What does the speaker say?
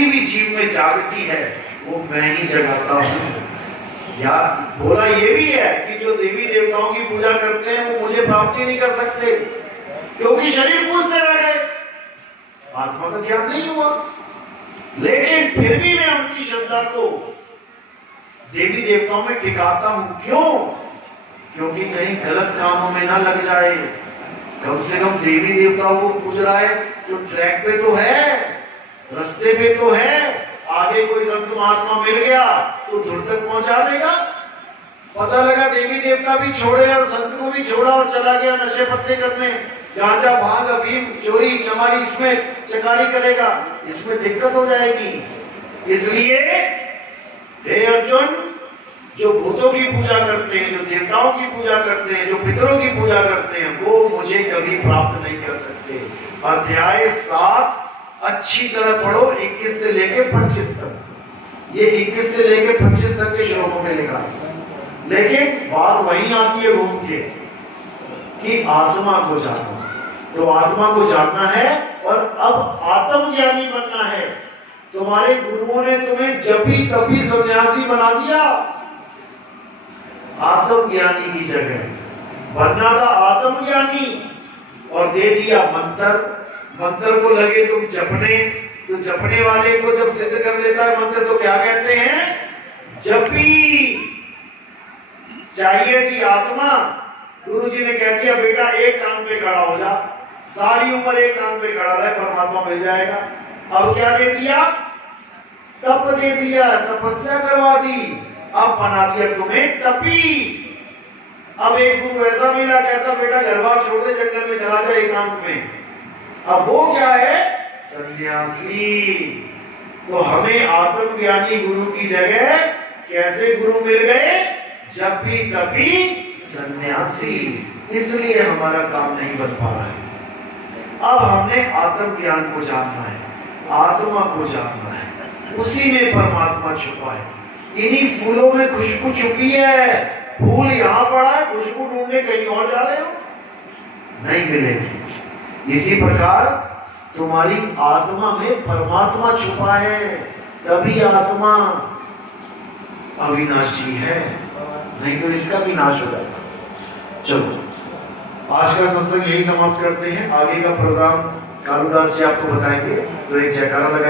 किसी भी जीव में जागती है वो मैं ही जगाता हूँ। या बोला ये भी है कि जो देवी देवताओं की पूजा करते हैं वो मुझे प्राप्ति नहीं कर सकते, क्योंकि शरीर पूजते रह गए, आत्मा का ज्ञान नहीं हुआ। लेकिन फिर भी मैं उनकी श्रद्धा को देवी देवताओं में टिकाता हूं। क्यों? क्योंकि कहीं गलत कामों में ना लग जाए। कम से कम देवी देवताओं को पूज रहा है तो ट्रैक पे तो है, रास्ते पे तो है, आगे कोई संत महात्मा मिल गया तो दूर तक पहुंचा देगा। पता लगा देवी देवता भी छोड़े और संत को भी छोड़ा और चला गया नशे पत्ते करने, गांजा भांग अफीम चोरी चमारी इसमें चकारी करेगा, इसमें दिक्कत हो जाएगी। इसलिए हे अर्जुन, जो भूतों की पूजा करते हैं, जो देवताओं की पूजा करते हैं, जो पितरों की पूजा करते हैं, वो मुझे कभी प्राप्त नहीं कर सकते। अध्याय 7 अच्छी तरह पढ़ो, 21 से लेके 25 तक। ये 21 से लेके 25 तक के श्लोकों में लिखा है। लेकिन बात वहीं आती है घूम के कि आत्मा को जानना। तो आत्मा को जानना है और अब आत्मज्ञानी बनना है। तुम्हारे गुरुओं ने तुम्हें जपी तपी सन्यासी बना दिया, आत्मज्ञानी की जगह बनना था आत्मज्ञानी, और दे दिया मंत्र। मंत्र को लगे तुम जपने, तो जपने वाले को जब सिद्ध कर देता है मंत्र तो क्या कहते हैं? जपी। चाहिए थी आत्मा, गुरु जी ने कह दिया बेटा एक टांग पे खड़ा हो जा, सारी उम्र एक टांग पे खड़ा रहे, परमात्मा मिल जाएगा। अब क्या दे दिया? तप दे दिया, तपस्या करवा दी, अब बना दिया तुम्हें तपी। अब एक गुरु ऐसा मिला, कहता बेटा घर बार छोड़ दे, जंगल में चला जाए एकांत में। अब वो क्या है? सन्यासी। तो हमें आत्मज्ञानी गुरु की जगह कैसे गुरु मिल गए? जपी तपी सन्यासी। इसलिए हमारा काम नहीं बन पा रहा है। अब हमने आत्मज्ञान को जानना है, आत्मा को जानना है, उसी में परमात्मा छुपा है। इन्हीं फूलों में खुशबू छुपी है। फूल यहां पड़ा है, खुशबू ढूंढने कहीं और जा रहे हो, नहीं मिलेगी। इसी प्रकार तुम्हारी आत्मा में परमात्मा छुपा है, तभी आत्मा अविनाशी है, नहीं तो इसका भी नाश हो जाता। चलो आज का सत्संग यही समाप्त करते हैं। आगे का प्रोग्राम कालूदास जी आपको बताएंगे, तो एक जयकारा लगा।